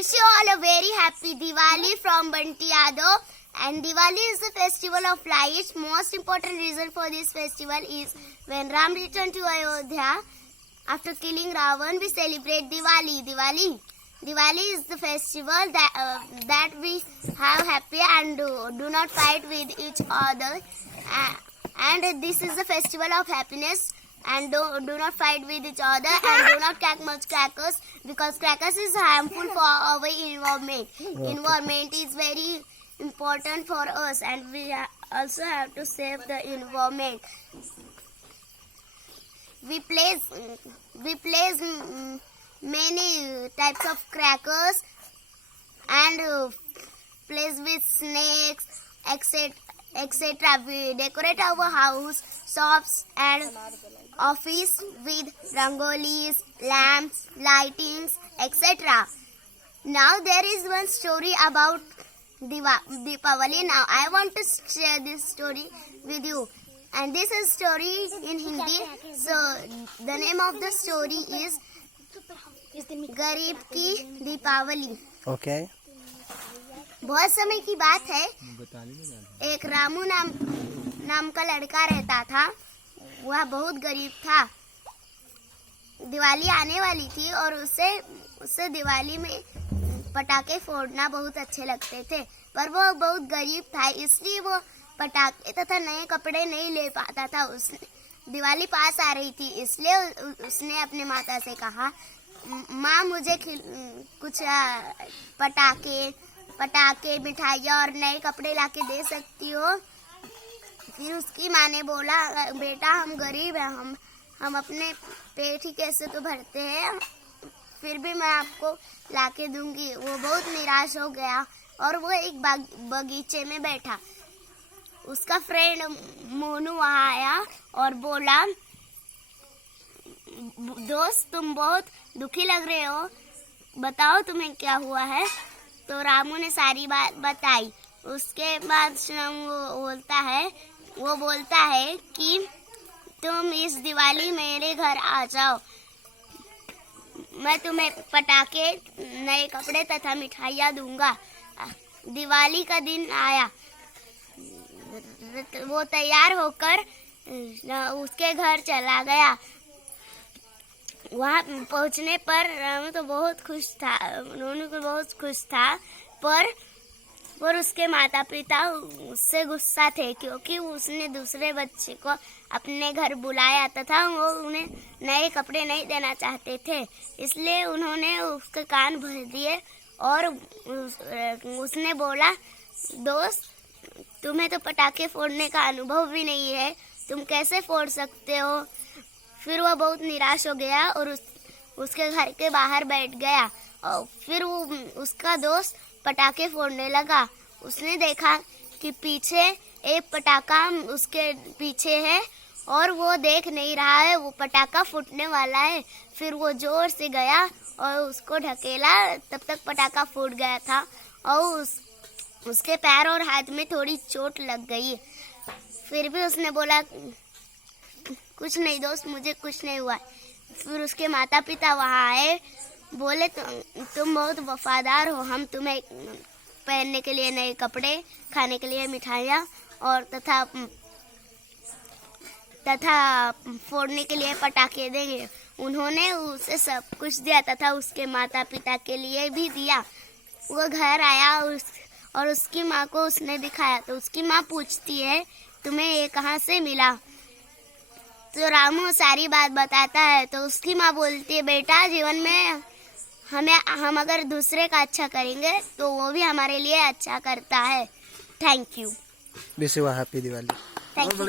Wish you all a very happy Diwali from Banti Yadav. And Diwali is the festival of lights. Most important reason for this festival is when Ram returned to Ayodhya after killing Ravan, we celebrate Diwali. Diwali is the festival that we have happy and do not fight with each other. And this is the festival of happiness. And do not fight with each other and do not crack much crackers, because crackers is harmful for our environment. Environment is very important for us, and we also have to save the environment. We place many types of crackers and place with snakes, etc. We decorate our house, shops and office with rangolis, lamps, lightings, etc. Now there is one story about Deepavali. Now I want to share this story with you, and this is story in Hindi. So the name of the story is गरीब की Deepawali. Okay. बहुत समय की बात है, एक रामू नाम का लड़का रहता था. वह बहुत गरीब था. दिवाली आने वाली थी और उसे दिवाली में पटाखे फोड़ना बहुत अच्छे लगते थे, पर वो बहुत गरीब था, इसलिए वो पटाखे तथा नए कपड़े नहीं ले पाता था. दिवाली पास आ रही थी, इसलिए उसने अपने माता से कहा, माँ मुझे कुछ पटाखे मिठाइयाँ और नए कपड़े लाके दे सकती हो. फिर उसकी माँ ने बोला, बेटा हम गरीब हैं, हम अपने पेट ही कैसे तो भरते हैं, फिर भी मैं आपको लाके दूंगी. वो बहुत निराश हो गया और वो एक बगीचे में बैठा. उसका फ्रेंड मोनू वहाँ आया और बोला, दोस्त तुम बहुत दुखी लग रहे हो, बताओ तुम्हें क्या हुआ है. तो रामू ने सारी बात बताई. उसके बाद वो बोलता है कि तुम इस दिवाली मेरे घर आ जाओ, मैं तुम्हें पटाखे, नए कपड़े तथा मिठाइयाँ दूंगा. दिवाली का दिन आया. वो तैयार होकर उसके घर चला गया. वहाँ पहुँचने पर रामू तो बहुत खुश था, रोनू को बहुत खुश था, पर उसके माता पिता उससे गुस्सा थे, क्योंकि उसने दूसरे बच्चे को अपने घर बुलाया तथा वो उन्हें नए कपड़े नहीं देना चाहते थे. इसलिए उन्होंने उसके कान भर दिए और उसने बोला, दोस्त तुम्हें तो पटाखे फोड़ने का अनुभव भी नहीं है, तुम कैसे फोड़ सकते हो. फिर वह बहुत निराश हो गया और उसके घर के बाहर बैठ गया. और फिर उसका दोस्त पटाखे फोड़ने लगा. उसने देखा कि पीछे एक पटाखा उसके पीछे है और वो देख नहीं रहा है, वो पटाखा फूटने वाला है. फिर वो जोर से गया और उसको ढकेला, तब तक पटाखा फूट गया था और उसके पैर और हाथ में थोड़ी चोट लग गई. फिर भी उसने बोला, कुछ नहीं दोस्त, मुझे कुछ नहीं हुआ. फिर उसके माता पिता वहाँ आए, बोले तुम बहुत वफादार हो, हम तुम्हें पहनने के लिए नए कपड़े, खाने के लिए मिठाइयाँ और तथा फोड़ने के लिए पटाखे देंगे. उन्होंने उसे सब कुछ दिया तथा उसके माता पिता के लिए भी दिया. वो घर आया और उसकी माँ को उसने दिखाया. तो उसकी माँ पूछती है, तुम्हें ये कहाँ से मिला. तो रामू सारी बात बताता है. तो उसकी माँ बोलती है, बेटा जीवन में हम अगर दूसरे का अच्छा करेंगे तो वो भी हमारे लिए अच्छा करता है. Thank you. Wish you happy Diwali. Thank you.